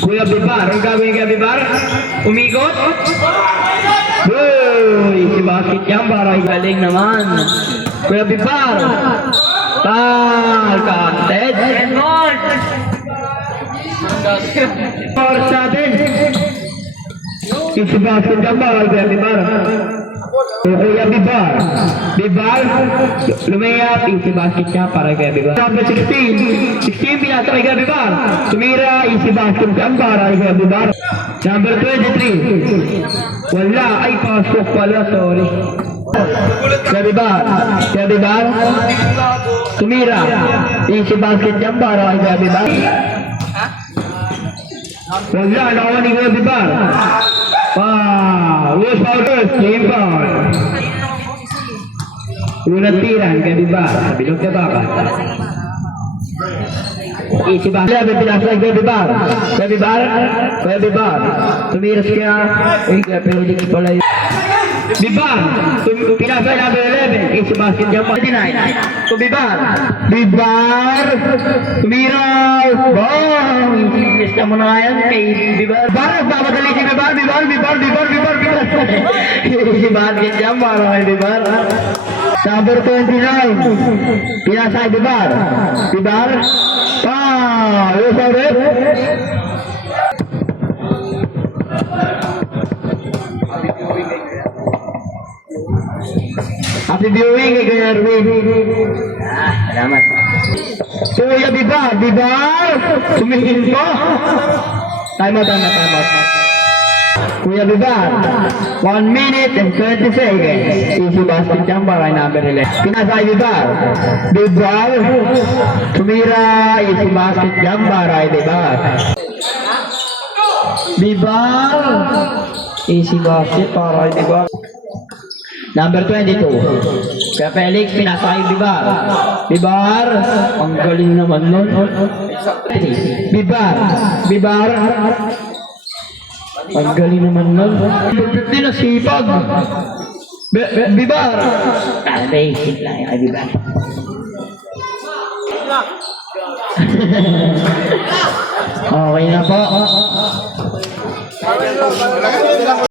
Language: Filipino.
Kuya Bibar, ang gagawin kay Bibar? Umikot? Uy, si Bakit yan para galing naman. Kuya Bibar. Counted. Or sa atin. Si Bakit yan para Kuya Bibar. Kuya Bibar. Bibar. Lumayap. Si Bakit yan para Kuya Bibar. Number 16. 16 pinasa kay Kuya Bibar. Tumira. Si Bakit yan para Kuya Bibar. Number 23. Wala. Ay, pasok pala. Sorry. Kuya Bibar. Kuya Bibar. Tumira. Si Bakit yan para Kuya Bibar. Wala. Nakawa ni Kuya Bibar. Los Paulus, game ball. Unang tiran, Kuya Bibar. Bilog na baka. Si Bakit pinasa Kuya Bibar. Kuya Bibar. Kuya Bibar. Tumiras kaya. Uy, kaya pinulik pala yun. Bibar. Pinasa number 11. Si Bakit yan pa. Bibar. Bibar. Tumiras. Bang. Isis na mo na yan kay Bibar. Bibar. Papadali si Bibar. Bibar. Bibar. Bibar. Bibar. Bibar. Si Bakit yan para kay Bibar. Number 29. Pinasa Bibar. Bibar. Yes, alright. Happy viewing, Kuya Erwin. Salamat. Kuya Bibar, Bibar, tumingin ko. Time out. Kuya Bibar, 1 minute and 20 seconds. Easy basket yan para number 11. Pinasa Bibar, Bibar, tumira, easy basket yan para Bibar. Bibar, easy basket para Bibar. Number 22. Kaya Felix, pinasa kay Bibar. Bibar, ang galing naman nun. Bibar, Bibar, ang galing naman nun. 50 na sipag. Bibar. Basic lang kay Bibar. Okay na po.